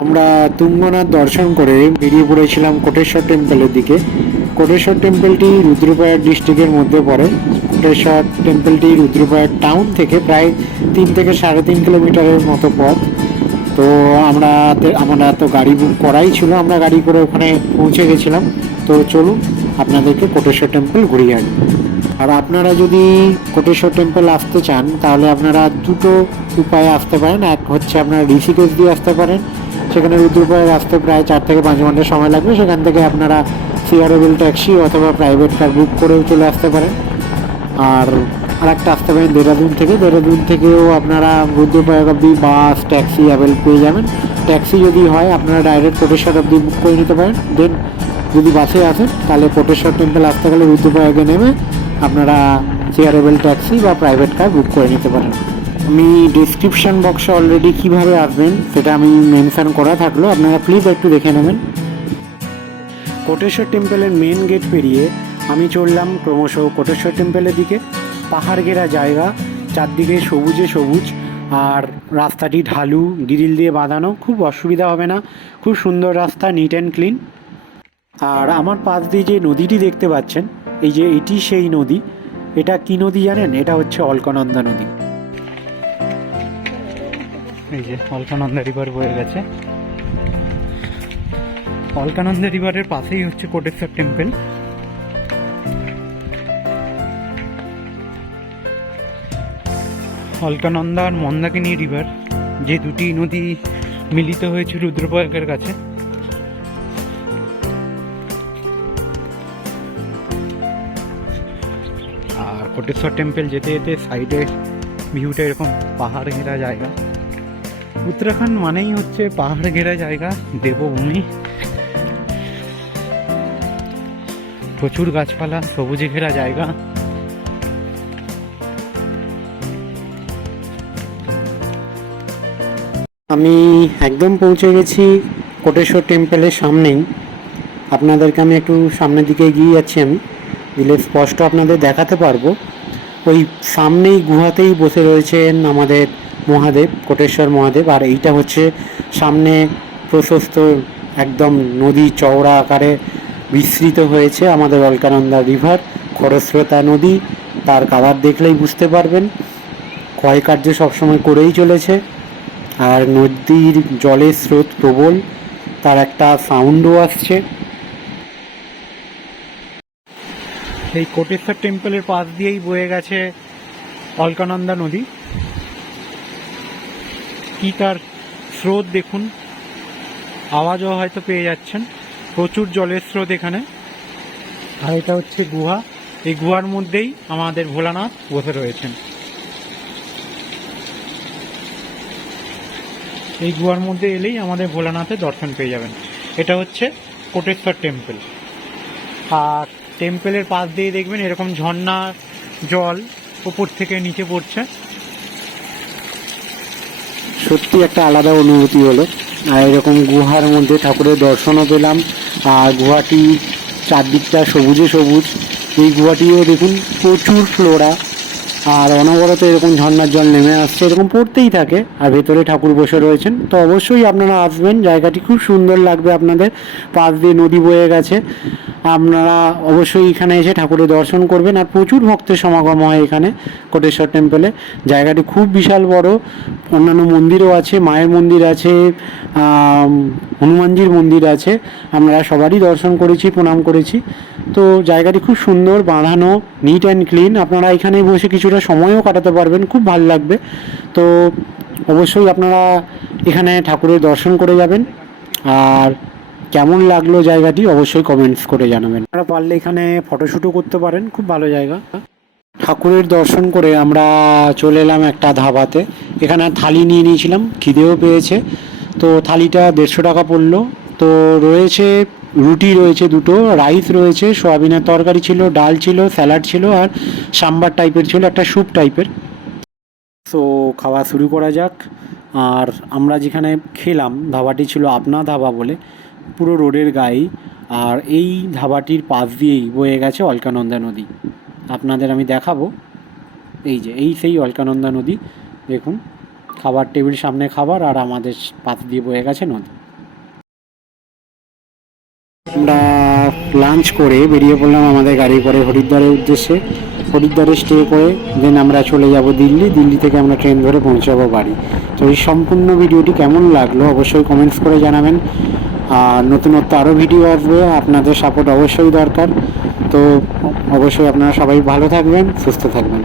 আমরা তুঙ্গনাথ দর্শন করে বেরিয়ে পড়েছিলাম কোটেশ্বর টেম্পলের দিকে। কোটেশ্বর টেম্পলটি রুদ্রপ্রয়াগ ডিস্ট্রিক্টের মধ্যে পড়ে। কোটেশ্বর টেম্পলটি রুদ্রপ্রয়াগ টাউন থেকে প্রায় 3 থেকে 3.5 কিলোমিটারের মতো পথ। তো আমরা তো গাড়ি বুক করাই ছিল, আমরা গাড়ি করে ওখানে পৌঁছে গেছিলাম। তো চলুন আপনাদেরকে কোটেশ্বর টেম্পল ঘুরিয়ে আনি। আর আপনারা যদি কোটেশ্বর টেম্পল আসতে চান তাহলে আপনারা দুটো উপায়ে আসতে পারেন। এক হচ্ছে আপনারা ঋষিকেশ দিয়ে আসতে পারেন, সেখানে রুদ্রপ্রয়াগ আসতে প্রায় 4 থেকে 5 ঘন্টা সময় লাগবে। সেখান থেকে আপনারা সিআরএল ট্যাক্সি অথবা প্রাইভেট কার বুক করেও চলে আসতে পারেন। আর আরেকটা আসতে পারেন দেহরাদুন থেকে। দেহরাদুন থেকেও আপনারা রুদ্রপ্রয়াগ অব্দি বাস ট্যাক্সি অ্যাভেল পেয়ে যাবেন। ট্যাক্সি যদি হয় আপনারা ডাইরেক্ট কোটেশ্বর অব্দি বুক করে নিতে পারেন। দেন যদি বাসে আসেন তাহলে কোটেশ্বর টেম্পল আসতে গেলে রুদ্রপ্রয়াগে নেমে আপনারা সিআরএল ট্যাক্সি বা প্রাইভেট কার বুক করে নিতে পারেন। আমি ডিসক্রিপশান বক্সে অলরেডি কীভাবে আসবেন সেটা আমি মেনশান করা থাকলো, আপনারা প্লিজ একটু দেখে নেবেন। কোটেশ্বর টেম্পলের মেন গেট পেরিয়ে আমি চললাম ক্রমশ কোটেশ্বর টেম্পলের দিকে। পাহাড় ঘেরা জায়গা, চারদিকে সবুজে সবুজ, আর রাস্তাটি ঢালু, গ্রিল দিয়ে বাঁধানো, খুব অসুবিধা হবে না। খুব সুন্দর রাস্তা, নিট অ্যান্ড ক্লিন। আর আমার পাশ দিয়ে যে নদীটি দেখতে পাচ্ছেন, এটি সেই নদী। এটা কি নদী জানেন? এটা হচ্ছে অলকানন্দা নদী। এই যে অলকানন্দা রিভার বয়ে গেছে। অলকানন্দা রিভারের পাশেই হচ্ছে কোটেশ্বর টেম্পল। অলকানন্দা আর মন্দাকিনী রিভার, যে দুটি নদী মিলিত হয়েছে রুদ্রপ্রয়াগের কাছে। আর কোটেশ্বর টেম্পল যেতে যেতে সাইডে ভিউটা এরকম পাহাড় ঘেরা জায়গা। উত্তরাখণ্ড মানেই হচ্ছে পাহাড় ঘেরা জায়গা, দেবভূমি। প্রচুর গাছপালা, সবুজে ঘেরা জায়গা। আমি একদম পৌঁছে গেছি কোটেশ্বর টেম্পলের সামনেই। আপনাদেরকে আমি একটু সামনের দিকে এগিয়ে যাচ্ছি, আমি দিলে স্পষ্ট আপনাদের দেখাতে পারবো। ওই সামনেই গুহাতেই বসে রয়েছেন আমাদের মহাদেব, কোটেশ্বর মহাদেব। আর এইটা হচ্ছে সামনে প্রশস্ত একদম নদী চওড়া আকারে বিস্তৃত হয়েছে আমাদের অলকানন্দা রিভার, খরস্রোতা নদী। তার কালার দেখলেই বুঝতে পারবেন ক্ষয়কার্য সবসময় করেই চলেছে। আর নদীর জলের স্রোত প্রবল, তার একটা সাউন্ডও আসছে। এই কোটেশ্বর টেম্পলের পাশ দিয়েই বয়ে গেছে অলকানন্দা নদী। কি তার স্রোত দেখুন, আওয়াজও হয়তো পেয়ে যাচ্ছেন। প্রচুর জলের স্রোত এখানে। আর এটা হচ্ছে গুহা, এই গুহার মধ্যেই আমাদের ভোলানাথ বসে রয়েছেন। এই গুহার মধ্যে এলেই আমাদের ভোলানাথের দর্শন পেয়ে যাবেন। এটা হচ্ছে কোটেশ্বর টেম্পল। আর টেম্পলের পাশ দিয়ে দেখবেন এরকম ঝর্ণা জল উপর থেকে নিচে পড়ছে। সত্যি একটা আলাদা অনুভূতি হলো। আর এরকম গুহার মধ্যে ঠাকুরের দর্শনও পেলাম। আর গুহাটি চারদিকটা সবুজে সবুজ। এই গুহাটিও দেখুন প্রচুর ফ্লোরা, আর অনবরত এরকম ঝর্ণার জল নেমে আসছে, এরকম পড়তেই থাকে। আর ভেতরে ঠাকুর বসে রয়েছেন। তো অবশ্যই আপনারা আসবেন, জায়গাটি খুব সুন্দর লাগবে আপনাদের। পাশ দিয়ে নদী বয়ে গেছে। আপনারা অবশ্যই এখানে এসে ঠাকুরের দর্শন করবেন। আর প্রচুর ভক্তের সমাগম হয় এখানে কোটেশ্বর টেম্পলে। জায়গাটি খুব বিশাল বড়, অন্যান্য মন্দিরও আছে, মায়ের মন্দির আছে, হনুমানজির মন্দির আছে। আমরা সবারই দর্শন করেছি, প্রণাম করেছি। তো জায়গাটি খুব সুন্দর, বাঁধানো, নিট অ্যান্ড ক্লিন। আপনারা এখানে বসে কিছুটা সময়ও কাটাতে পারবেন, খুব ভালো লাগবে। তো অবশ্যই আপনারা এখানে ঠাকুরের দর্শন করে যাবেন। আর কেমন লাগলো জায়গাটি অবশ্যই কমেন্টস করে জানাবেন। আপনারা পারলে এখানে ফটোশ্যুটও করতে পারেন, খুব ভালো জায়গা। ঠাকুরের দর্শন করে আমরা চলে এলাম একটা ধাবাতে। এখানে থালি নিয়ে নিয়েছিলাম, খিদেও পেয়েছে। তো থালিটা 150 টাকা পড়লো। তো রয়েছে রুটি, রয়েছে দুটো, রাইস রয়েছে, সোয়াবিনের তরকারি ছিল, ডাল ছিল, স্যালাড ছিল, আর সাম্বার টাইপের ছিল, একটা স্যুপ টাইপের। তো খাওয়া শুরু করা যাক। আর আমরা যেখানে খেলাম ধাবাটি ছিল আপনা ধাবা বলে, পুরো রোডের গায়েই। আর এই ধাবাটির পাশ দিয়েই বয়ে গেছে অলকানন্দা নদী। আপনাদের আমি দেখাবো। এই সেই অলকানন্দা নদী। দেখুন, খাবার টেবিল সামনে খাবার, আর আমাদের পাশ দিয়ে বয়ে গেছে নদী। আমরা লাঞ্চ করে বেরিয়ে পড়লাম আমাদের গাড়ি করে হরিদ্বারের উদ্দেশ্যে। হরিদ্বারে স্টে করে দেন আমরা চলে যাব দিল্লি। দিল্লি থেকে আমরা ট্রেন ধরে পৌঁছাবো বাড়ি। তো এই সম্পূর্ণ ভিডিওটি কেমন লাগলো অবশ্যই কমেন্টস করে জানাবেন। আর নতুনত্ব আরও ভিডিও আসবে, আপনাদের সাপোর্ট অবশ্যই দরকার। তো অবশ্যই আপনারা সবাই ভালো থাকবেন, সুস্থ থাকবেন।